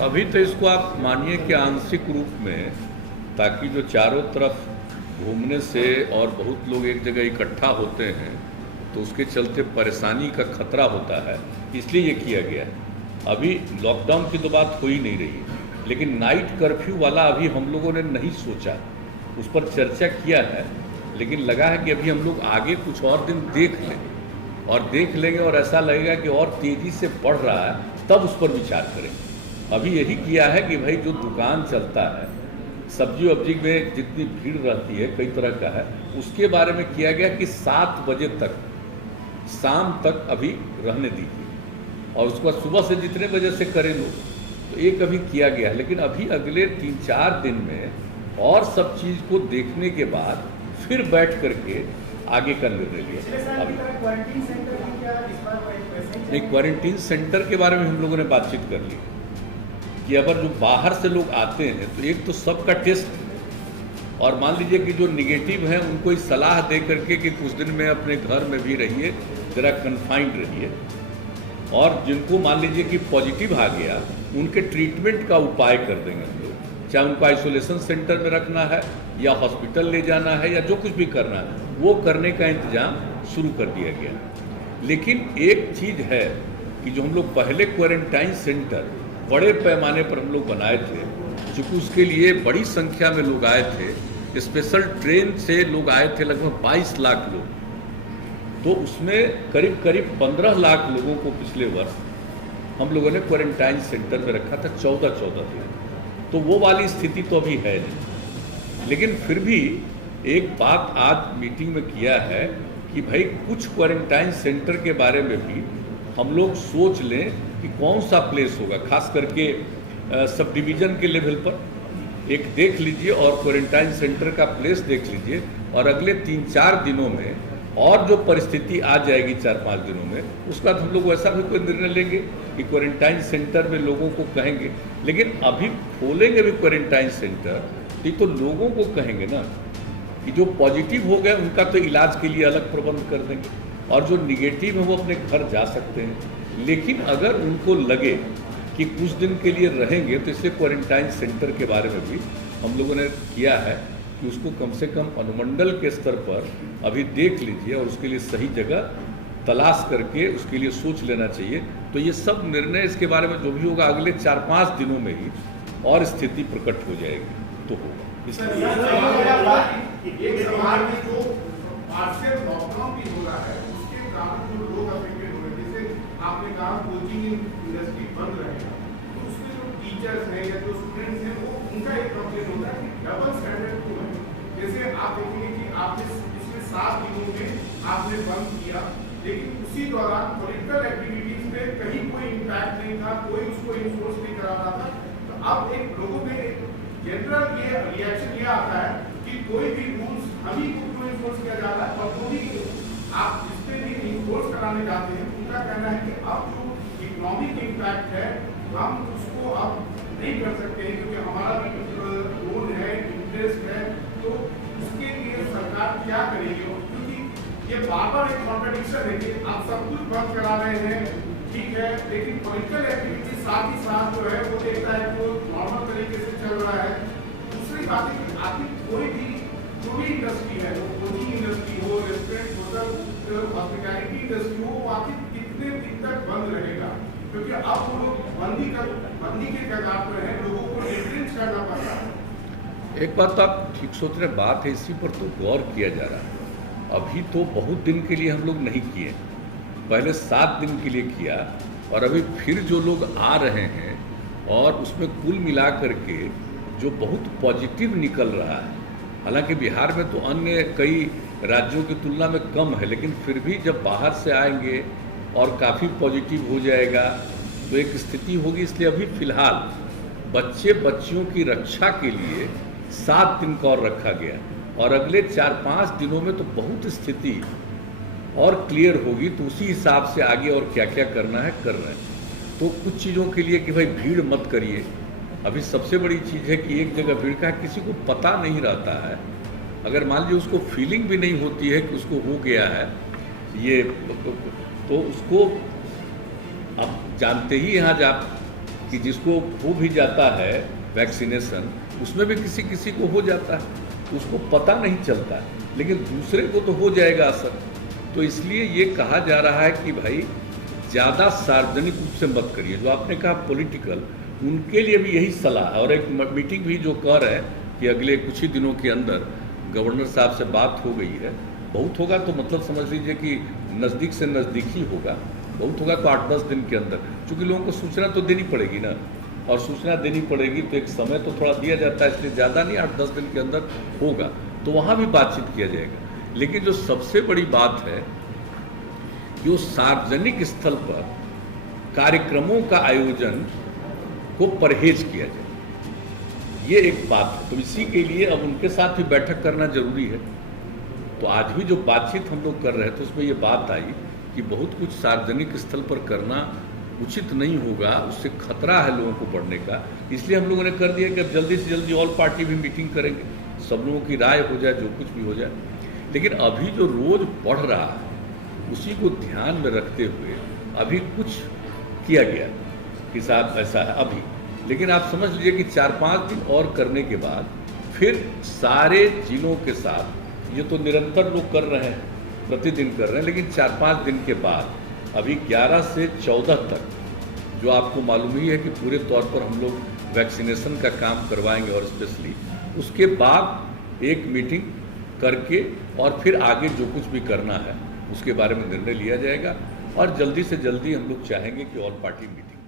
अभी तो इसको आप मानिए कि आंशिक रूप में, ताकि जो चारों तरफ घूमने से और बहुत लोग एक जगह इकट्ठा होते हैं तो उसके चलते परेशानी का खतरा होता है, इसलिए ये किया गया है। अभी लॉकडाउन की तो बात हो ही नहीं रही है, लेकिन नाइट कर्फ्यू वाला अभी हम लोगों ने नहीं सोचा, उस पर चर्चा किया है, लेकिन लगा है कि अभी हम लोग आगे कुछ और दिन देख लें और देख लेंगे और ऐसा लगेगा कि और तेज़ी से बढ़ रहा है तब उस पर विचार करेंगे। अभी यही किया है कि भाई जो दुकान चलता है, सब्जी वब्जी में जितनी भीड़ रहती है कई तरह का है, उसके बारे में किया गया कि 7 बजे तक, शाम तक अभी रहने दीजिए और उसके बाद सुबह से जितने बजे से करें लोग, तो एक अभी किया गया है। लेकिन अभी अगले 3-4 दिन में और सब चीज़ को देखने के बाद फिर बैठ करके आगे का निर्णय लिया। अभी नहीं, क्वारंटीन सेंटर के बारे में हम लोगों ने बातचीत कर ली कि अगर जो बाहर से लोग आते हैं तो एक तो सबका टेस्ट, और मान लीजिए कि जो निगेटिव हैं उनको इस सलाह दे करके कि कुछ दिन में अपने घर में भी रहिए, ज़रा कन्फाइंड रहिए, और जिनको मान लीजिए कि पॉजिटिव आ गया उनके ट्रीटमेंट का उपाय कर देंगे हम लोग, चाहे उनको आइसोलेशन सेंटर में रखना है या हॉस्पिटल ले जाना है या जो कुछ भी करना है वो करने का इंतजाम शुरू कर दिया गया। लेकिन एक चीज़ है कि जो हम लोग पहले क्वारंटाइन सेंटर बड़े पैमाने पर हम लोग बनाए थे, चूँकि उसके लिए बड़ी संख्या में लोग आए थे, स्पेशल ट्रेन से लोग आए थे, लगभग 22 लाख लोग, तो उसमें करीब करीब 15 लाख लोगों को पिछले वर्ष हम लोगों ने क्वारंटाइन सेंटर में रखा था 14-14 दिन। तो वो वाली स्थिति तो अभी है नहीं, लेकिन फिर भी एक बात आज मीटिंग में किया है कि भाई कुछ क्वारंटाइन सेंटर के बारे में भी हम लोग सोच लें कि कौन सा प्लेस होगा, खास करके सब डिवीज़न के लेवल पर एक देख लीजिए और क्वारंटाइन सेंटर का प्लेस देख लीजिए, और अगले 3-4 दिनों में और जो परिस्थिति आ जाएगी 4-5 दिनों में, उसका हम लोग वैसा भी कोई निर्णय लेंगे कि क्वारंटाइन सेंटर में लोगों को कहेंगे। लेकिन अभी खोलेंगे भी क्वारंटाइन सेंटर तो लोगों को कहेंगे ना कि जो पॉजिटिव हो गए उनका तो इलाज के लिए अलग प्रबंध कर देंगे, और जो निगेटिव है वो अपने घर जा सकते हैं। लेकिन अगर उनको लगे कि कुछ दिन के लिए रहेंगे, तो इसलिए क्वारंटाइन सेंटर के बारे में भी हम लोगों ने किया है कि उसको कम से कम अनुमंडल के स्तर पर अभी देख लीजिए और उसके लिए सही जगह तलाश करके उसके लिए सोच लेना चाहिए। तो ये सब निर्णय इसके बारे में जो भी होगा अगले 4-5 दिनों में ही और स्थिति प्रकट हो जाएगी तो होगा। एक समाज में जो पार्शियल लॉकडाउन भी हो रहा है उसके कारण जो लोग अफेक्टेड हो रहे हैं, जैसे आपने कहा कोचिंग इंडस्ट्री बंद रहेगा, तो उसमें जो टीचर्स हैं या जो स्टूडेंट्स हैं वो उनका एक कंप्लेन होता है कि डबल स्टैंडर्ड क्यों है। जैसे आप देखेंगे कि आपने पिछले 7 दिनों में आपने बंद किया, लेकिन उसी दौरान पॉलिटिकल एक्टिविटीज में कहीं कोई इम्पैक्ट नहीं था, कोई उसको इन्फोर्स नहीं करा रहा था। तो अब एक लोगों में जनरल ये रिएक्शन ये आता है कि कोई भी रूल्स हम ही को क्यों इन्फोर्स किया जा रहा है, और जो भी आप जिस पे भी इन्फोर्स कराने जाते हैं उनका कहना है कि अब जो इकोनॉमिक इम्पैक्ट है हम उसको अब नहीं कर सकते हैं, क्योंकि हमारा भी लोन है, इंटरेस्ट है, तो उसके लिए सरकार क्या करेगी। क्योंकि ये बार-बार एक कॉन्ट्रडिक्शन है कि आप सब कुछ बंद करा रहे हैं, ठीक है, लेकिन पॉलिटिकल एक्टिविटी साथ ही साथ जो है वो देखता है वो नॉर्मल तरीके से चल रहा है। दूसरी बात है कि आखिर कोई भी जो भी इंडस्ट्री है, वो कोचिंग इंडस्ट्री हो, रेस्टोरेंट, होटल, हॉस्पिटैलिटी इंडस्ट्री हो, वो आखिर कितने दिन तक बंद रहेगा, क्योंकि अब वो लोग बंदी के कगार पर हैं, लोगों को रिट्रेंच करना पड़ रहा है। एक बात तो आप ठीक सोच रहे, बात है इसी पर तो गौर किया जा रहा है। अभी तो बहुत दिन के लिए हम लोग नहीं किए, पहले 7 दिन के लिए किया, और अभी फिर जो लोग आ रहे हैं और उसमें कुल मिला करके जो बहुत पॉजिटिव निकल रहा है, हालांकि बिहार में तो अन्य कई राज्यों की तुलना में कम है, लेकिन फिर भी जब बाहर से आएंगे और काफ़ी पॉजिटिव हो जाएगा तो एक स्थिति होगी। इसलिए अभी फ़िलहाल बच्चियों की रक्षा के लिए 7 दिन का और रखा गया, और अगले 4-5 दिनों में तो बहुत स्थिति और क्लियर होगी, तो उसी हिसाब से आगे और क्या क्या करना है कर रहे हैं। तो कुछ चीज़ों के लिए कि भाई भीड़ मत करिए, अभी सबसे बड़ी चीज़ है कि एक जगह भीड़ का किसी को पता नहीं रहता है, अगर मान लीजिए उसको फीलिंग भी नहीं होती है कि उसको हो गया है ये, तो उसको अब जानते ही यहाँ कि जिसको हो भी जाता है वैक्सीनेशन, उसमें भी किसी किसी को हो जाता है, उसको पता नहीं चलता है, लेकिन दूसरे को तो हो जाएगा असर। तो इसलिए ये कहा जा रहा है कि भाई ज़्यादा सार्वजनिक रूप से मत करिए। जो आपने कहा पॉलिटिकल, उनके लिए भी यही सलाह है। और एक मीटिंग भी जो कह रहे हैं कि अगले कुछ ही दिनों के अंदर गवर्नर साहब से बात हो गई है। बहुत होगा तो मतलब समझ लीजिए कि नज़दीक से नज़दीक ही होगा, बहुत होगा तो 8-10 दिन के अंदर, क्योंकि लोगों को सूचना तो देनी पड़ेगी ना, और सूचना देनी पड़ेगी तो एक समय तो थोड़ा दिया जाता है, इसलिए ज़्यादा नहीं 8-10 दिन के अंदर होगा, तो वहाँ भी बातचीत किया जाएगा। लेकिन जो सबसे बड़ी बात है, जो सार्वजनिक स्थल पर कार्यक्रमों का आयोजन को परहेज किया जाए, ये एक बात है। तो इसी के लिए अब उनके साथ भी बैठक करना जरूरी है। तो आज भी जो बातचीत हम लोग कर रहे थे उसमें ये बात आई कि बहुत कुछ सार्वजनिक स्थल पर करना उचित नहीं होगा, उससे खतरा है लोगों को बढ़ने का। इसलिए हम लोगों ने कर दिया कि अब जल्दी से जल्दी ऑल पार्टी भी मीटिंग करेंगे, सब लोगों की राय हो जाए, जो कुछ भी हो जाए। लेकिन अभी जो रोज बढ़ रहा है उसी को ध्यान में रखते हुए अभी कुछ किया गया कि साहब ऐसा है अभी। लेकिन आप समझ लीजिए कि 4-5 दिन और करने के बाद फिर सारे जिलों के साथ, ये तो निरंतर लोग कर रहे हैं, प्रतिदिन कर रहे हैं, लेकिन 4-5 दिन के बाद अभी 11 से 14 तक जो आपको मालूम ही है कि पूरे तौर पर हम लोग वैक्सीनेशन का काम करवाएंगे, और स्पेशली उसके बाद एक मीटिंग करके और फिर आगे जो कुछ भी करना है उसके बारे में निर्णय लिया जाएगा। और जल्दी से जल्दी हम लोग चाहेंगे कि ऑल पार्टी मीटिंग